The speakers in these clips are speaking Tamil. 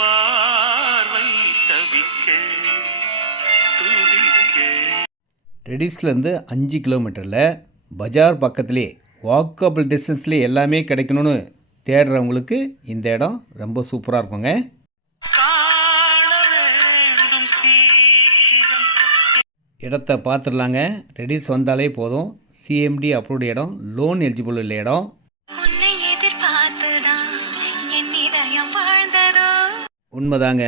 பார்வை தவிக்க துடிக்க. ரெடிஸ்லேருந்து 5 கிலோமீட்டரில் பஜார் பக்கத்துலேயே வாக்கபிள் டிஸ்டன்ஸ்லேயே எல்லாமே கிடைக்கணும்னு தேடுறவங்களுக்கு இந்த இடம் ரொம்ப சூப்பராக இருக்குங்க. இடத்த பார்த்துடலாங்க. ரெடிஸ் வந்தாலே போதும். சிஎம்டி அப்ரூவ்டு இடம், லோன் எலிஜிபிள் உள்ள இடம். உண்மைதாங்க,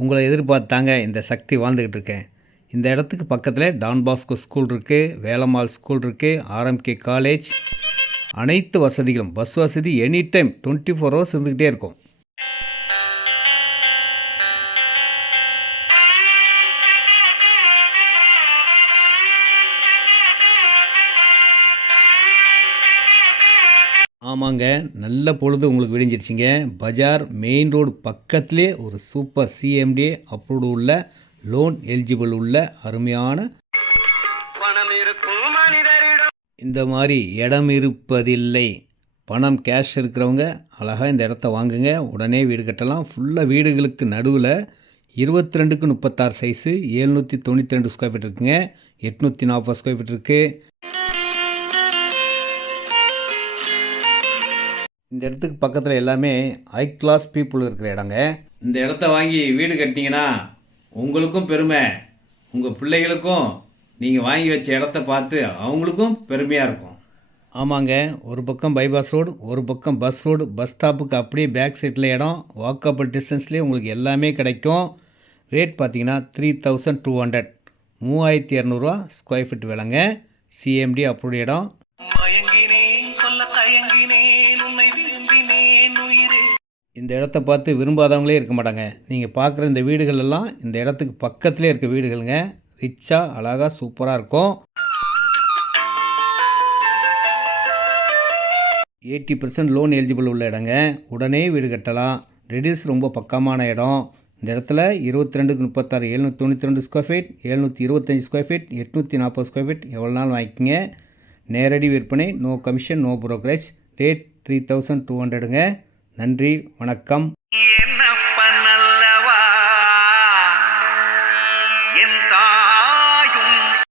உங்களை எதிர்பார்த்தாங்க இந்த சக்தி வாழ்ந்துக்கிட்டு இருக்கேன். இந்த இடத்துக்கு பக்கத்தில் டான் பாஸ்கோ ஸ்கூல் இருக்குது, வேலம்மாள் ஸ்கூல் இருக்குது, ஆர்எம்கே காலேஜ், அனைத்து வசதிகளும், பஸ் வசதி எனி டைம் 24 ஹவர்ஸ் இருந்துக்கிட்டே இருக்கும். ஆமாங்க, நல்ல பொழுது உங்களுக்கு விடிஞ்சிருச்சிங்க. பஜார் மெயின் ரோடு பக்கத்துலேயே ஒரு சூப்பர் சிஎம்டி அப்ரூவ்டு உள்ள, லோன் எலிஜிபிள் உள்ள அருமையான இந்த மாதிரி இடம் இருப்பதில்லை. பணம் கேஷ் இருக்கிறவங்க அழகாக இந்த இடத்த வாங்குங்க. உடனே வீடு கட்டலாம். ஃபுல்லாக வீடுகளுக்கு நடுவில் 22க்கு 36 சைஸு 792 ஸ்கொயர் ஃபீட் இருக்குங்க. 840 ஸ்கொயர் ஃபீட் இருக்குது. இந்த இடத்துக்கு பக்கத்தில் எல்லாமே ஹை கிளாஸ் பீப்புள் இருக்கிற இடங்க. இந்த இடத்த வாங்கி வீடு கட்டினீங்கன்னா உங்களுக்கும் பெருமை, உங்கள் பிள்ளைகளுக்கும் நீங்கள் வாங்கி வச்ச இடத்த பார்த்து அவங்களுக்கும் பெருமையாக இருக்கும். ஆமாங்க, ஒரு பக்கம் பைபாஸ் ரோடு, ஒரு பக்கம் பஸ் ரோடு. பஸ் ஸ்டாப்புக்கு அப்படியே பேக் சைடில் இடம். வாக்கபிள் டிஸ்டன்ஸ்லேயே உங்களுக்கு எல்லாமே கிடைக்கும். ரேட் பார்த்தீங்கன்னா 3200, 3200 ஸ்கொயர் ஃபீட் விலைங்க. சிஎம்டி அப்ரூவ்டு இடம். இந்த இடத்த பார்த்து விரும்பாதவங்களே இருக்க மாட்டாங்க. நீங்கள் பார்க்குற இந்த வீடுகள் எல்லாம் இந்த இடத்துக்கு பக்கத்துலேயே இருக்க வீடுகளுங்க. ரிச்சாக அழகாக சூப்பராக இருக்கும். 80% லோன் எலிஜிபிள் உள்ள இடங்க. உடனே வீடு கட்டலாம். ரெடிஸ் ரொம்ப பக்கமான இடம். இந்த இடத்துல 22க்கு 36 792 square feet, 725 square feet, 840 square feet எவ்வளோ நாள் வாங்கிக்கோங்க. நேரடி விற்பனை, no commission, no brokerage. Rate 3200ங்க. நன்றி, வணக்கம்.